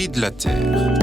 prix de la terre.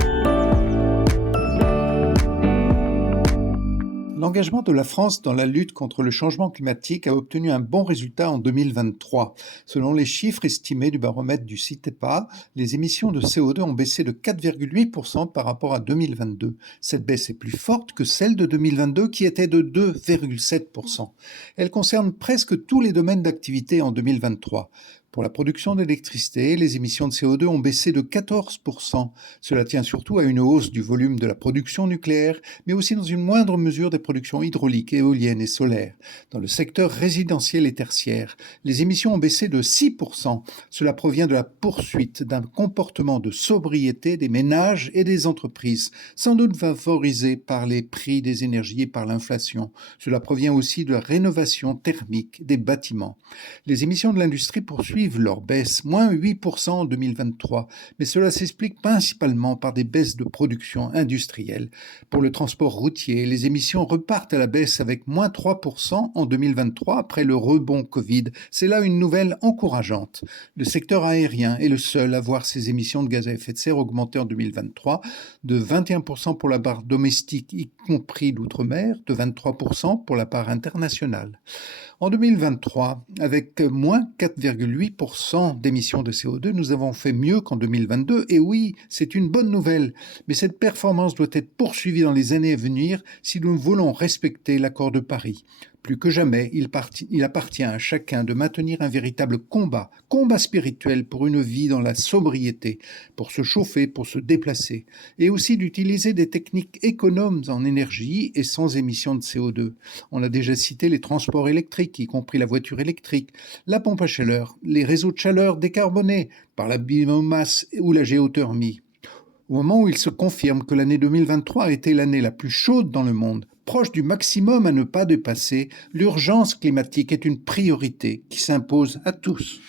L'engagement de la France dans la lutte contre le changement climatique a obtenu un bon résultat en 2023. Selon les chiffres estimés du baromètre du CITEPA, les émissions de CO2 ont baissé de 4,8% par rapport à 2022. Cette baisse est plus forte que celle de 2022 qui était de 2,7%. Elle concerne presque tous les domaines d'activité en 2023. Pour la production d'électricité, les émissions de CO2 ont baissé de 14%. Cela tient surtout à une hausse du volume de la production nucléaire, mais aussi dans une moindre mesure des productions hydrauliques, éoliennes et solaires. Dans le secteur résidentiel et tertiaire, les émissions ont baissé de 6%. Cela provient de la poursuite d'un comportement de sobriété des ménages et des entreprises, sans doute favorisé par les prix des énergies et par l'inflation. Cela provient aussi de la rénovation thermique des bâtiments. Les émissions de l'industrie poursuivent leur baisse, moins 8% en 2023, mais cela s'explique principalement par des baisses de production industrielle. Pour le transport routier, les émissions repartent à la baisse avec moins 3% en 2023 après le rebond Covid. C'est là une nouvelle encourageante. Le secteur aérien est le seul à voir ses émissions de gaz à effet de serre augmenter en 2023 de 21% pour la part domestique, y compris l'outre-mer, de 23% pour la part internationale. En 2023, avec moins 4,8% d'émissions de CO2, nous avons fait mieux qu'en 2022. Et oui, c'est une bonne nouvelle. Mais cette performance doit être poursuivie dans les années à venir si nous voulons respecter l'accord de Paris. Plus que jamais, il appartient à chacun de maintenir un véritable combat spirituel pour une vie dans la sobriété, pour se chauffer, pour se déplacer, et aussi d'utiliser des techniques économes en énergie et sans émissions de CO2. On a déjà cité les transports électriques, y compris la voiture électrique, la pompe à chaleur, les réseaux de chaleur décarbonés par la biomasse ou la géothermie. Au moment où il se confirme que l'année 2023 a été l'année la plus chaude dans le monde, proche du maximum à ne pas dépasser, l'urgence climatique est une priorité qui s'impose à tous.